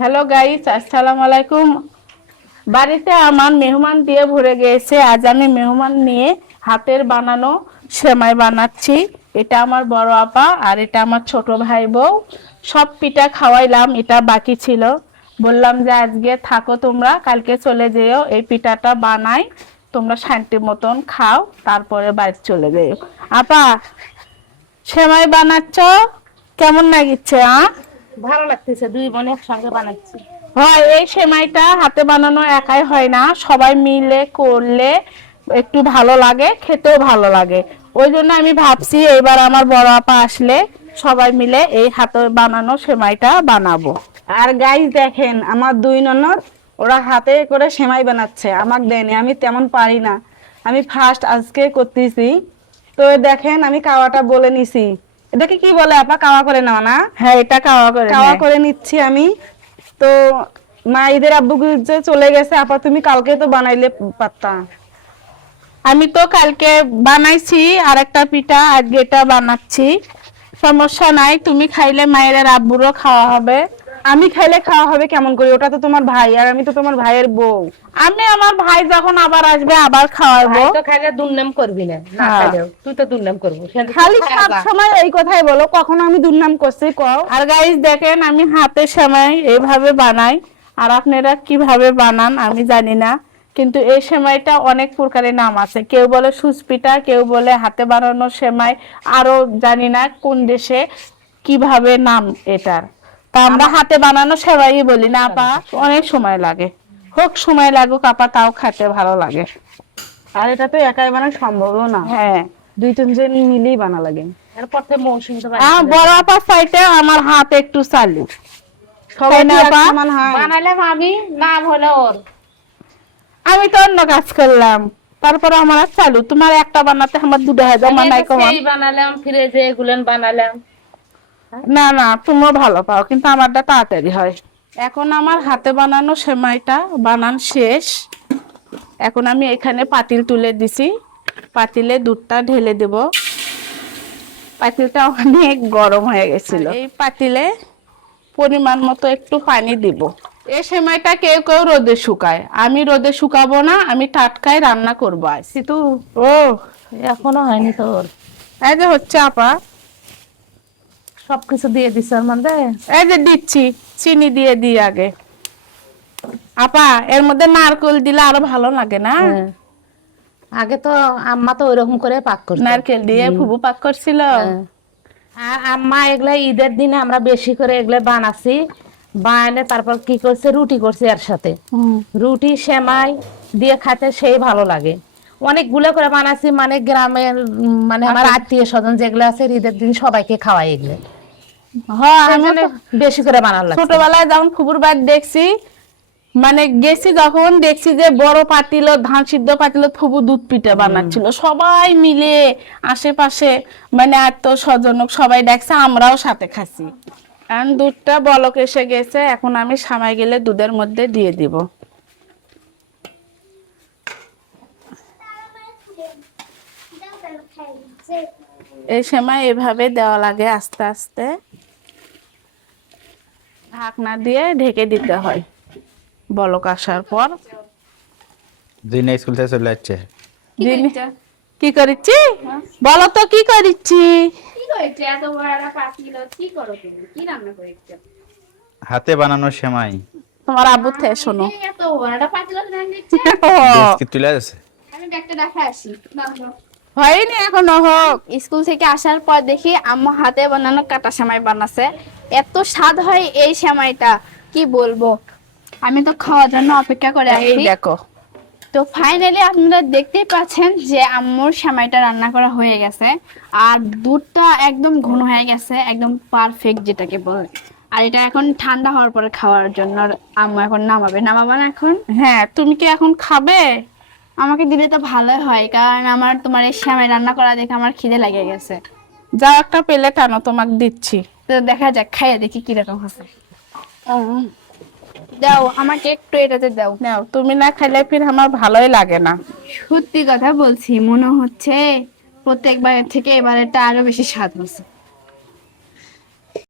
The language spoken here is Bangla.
হ্যালো গাইস, আসসালামু আলাইকুম। বাড়িতে আমার মেহমান দিয়ে ভরে গিয়েছে। আজ আমি মেহমান নিয়ে হাতের বানানো সেমাই বানাচ্ছি। এটা আমার বড় আপা আর এটা আমার ছোট ভাই বউ। সব পিঠা খাওয়াইলাম, এটা বাকি ছিল। বললাম যে আজকে থাকো তোমরা, কালকে চলে যেও। এই পিঠাটা বানাই, তোমরা শান্তি মতন খাও, তারপরে বাড়ি চলে যেও। আপা, সেমাই বানাচ্ছ, কেমন লাগিচ্ছে? ভালো লাগতেছে, দুই বোন একসঙ্গে বানাচ্ছি। হয়, এই সেমাইটা হাতে বানানো একাই হয় না, সবাই মিলে করলে একটু ভালো লাগে, খেতেও ভালো লাগে। ওই জন্য আমি ভাবছি এবার আমার বড় আপা আসলে সবাই মিলে এই হাতে বানানো সেমাইটা বানাবো। আর গাইস দেখেন, আমার দুই ননদ ওরা হাতে করে সেমাই বানাচ্ছে, আমাকে দেয়নি, আমি তেমন পারি না। আমি ফার্স্ট আজকে করতেছি। তো দেখেন, আমি কাওয়াটা বলে নিছি। এটাকে কি বলে আপা? কাওয়া করে নেওয়া না? হ্যাঁ, এটা কাওয়া করে কাওয়া নেয়। করে নিচ্ছি আমি। তো মা ঈদের আব্বু যে চলে গেছে, আপা তুমি কালকে তো বানাইলে পারতা। আমি তো কালকে বানাইছি আর একটা পিঠা, আজকে এটা বানাচ্ছি। সমস্যা নাই, তুমি খাইলে মায়ের আর আব্বুরও খাওয়া হবে। আমি খাইলে খাওয়া হবে কেমন করে? ওটা তো তোমার ভাই আর আমি তো তোমার ভাইয়ের বউ। আমি আমার ভাই যখন আবার আসবে আবার খাওয়াবো। ভাই তো খাইলে দুর্নাম করবি না, না হ্যাঁ। খাইলেও তুই তো দুর্নাম করবো। খালি সব সময় এই কথাই বলো, কখনো আমি দুর্নাম করছি কও? আর গাইস দেখেন, আমি হাতে সেমাই এইভাবে বানাই। আর আপনারা কিভাবে বানান আমি জানি না, কিন্তু এই সেমাইটা অনেক প্রকারের নাম আছে। কেউ বলে সুচপিঠা, কেউ বলে হাতে বানানো সেমাই, আরো জানি না কোন দেশে কিভাবে নাম এটার। তা আমরা হাতে বানানো সেমাই বলি না আপা? অনেক সময় লাগে, হোক সময় লাগুক আপা, তাও খেতে ভালো লাগে। আর এটা তো একাই বানানো সম্ভবও না, হ্যাঁ, দুই তিনজন মিলেই বানা লাগে। এরপর থেকে মৌসুমি তো বড় আপা সাইডে আমার হাত একটু চালু। সবাই তাই না কি এক আপা? সমান হয়? বানালাম আমি, নাম হলো ওর। আমি তো অন্য কাজ করলাম, তারপরে আমার আর চালু। তোমার একটা বানাতে আমার দুটো হয়, আমার নাই কমান। সেই বানালাম, ফ্রিজে এগুলেন বানালাম। না না, তুমিও ভালো পাও, কিন্তু আমারটা তাড়াতাড়ি হয়। এখন আমার হাতে বানানো সেমাইটা বানান শেষ। এখন আমি এখানে পাতিল তুলে দিছি, পাতিলে দুধটা ঢেলে দেব। পাতিলটা অনেক গরম হয়ে গেছিল। এই পাতিলে পরিমাণ মতো একটু পানি দিব। এই সেমাইটা কেউ কেউ রোদে শুকায়, আমি রোদে শুকাবো না, আমি টাটকায় রান্না করবো আজ। সিতু ও, এখনো হয়নি তোর? এই যে হচ্ছে আপা, সবকিছু দিয়ে দিস ওর মধ্যে। এই যে দিচ্ছি, চিনি দিয়ে দিই আগে। আপা, এর মধ্যে নারকেল দিলে আরো ভালো লাগে না? হ্যাঁ। আগে তো আম্মা তো ওইরকম করে পাক করতো। নারকেল দিয়ে ফুবু পাক করছিল। হ্যাঁ। আর আম্মা এগুলা ঈদের দিনে আমরা বেশি করে এগুলা বানাচ্ছি, বানালে তারপর কি করছে, রুটি করছে এর সাথে। রুটি সেমাই দিয়ে খাইতে সেই ভালো লাগে। অনেকগুলো করে বানাচ্ছি, মানে গ্রামের মানে আমার আত্মীয় স্বজন যেগুলো আছে ঈদের দিন সবাইকে খাওয়াই এগুলো। হ্যাঁ, সেই আমি জন্য বেশি করে বানানো লাগছে। ছোটবেলায় যখন ফুবুর বাড়ি দেখছি, মানে গেছি যখন, দেখছি যে বড় পাতিল, ধান সিদ্ধ পাতিল ফুবু দুধ পিঠা বানাচ্ছিল সবাই মিলে, আশেপাশে মানে আত্মীয় স্বজন সবাই দেখছে, আমরাও সাথে খাচ্ছি। এখন দুধটা বলক এসে গেছে, এখন আমি সামাই গেলে দুধের মধ্যে দিয়ে দিব। এই সময় এভাবে দেওয়া লাগে, আস্তে আস্তে ঢাকনা দিয়ে ঢেকে দিতে হয়। বলক আসার পর দিনে স্কুল থেকে চলে যাচ্ছে। কি করিচ্ছি বলো তো, কি করিচ্ছি? হাতে বানানো সেমাই তোমার আব্বু থেকে শোনো। ডেস্কে তুলে আছে। হয়নি এখনো, হোক। স্কুল থেকে আসার পর দেখি আম্মু হাতে বানানো কাটা সেমাই বানাচ্ছে। এত স্বাদ হয় এই সেমাইটা, কি বলবো। আমি তো খাওয়ার জন্য অপেক্ষা করে এই আছি। দেখো, তো ফাইনালি আপনারা দেখতেই পাচ্ছেন যে আম্মুর সেমাইটা রান্না করা হয়ে গেছে, আর দুধটা একদম ঘন হয়ে গেছে, একদম পারফেক্ট যেটাকে বলে। আর এটা এখন ঠান্ডা হওয়ার পরে খাওয়ার জন্য আম্মু এখন নামাবে না এখন। হ্যাঁ, তুমি কি এখন খাবে? আমাকে দিলে তো ভালো হয়, কারণ আমার তোমার এই সেমাই রান্না করা দেখে আমার খিদে লেগে গেছে। যাও, একটা প্লেট আনো, তোমাকে দিচ্ছি। তো দেখা যাক, খাইয়ে দেখি কিরকম হচ্ছে। দাও আমাকে একটু এটাতে দাও। নাও, তুমি না খাইলে ফির আমার ভালোই লাগে না। সত্যি কথা বলছি, মনে হচ্ছে প্রত্যেকবারের থেকে এবারেরটা আরো বেশি স্বাদ হচ্ছে।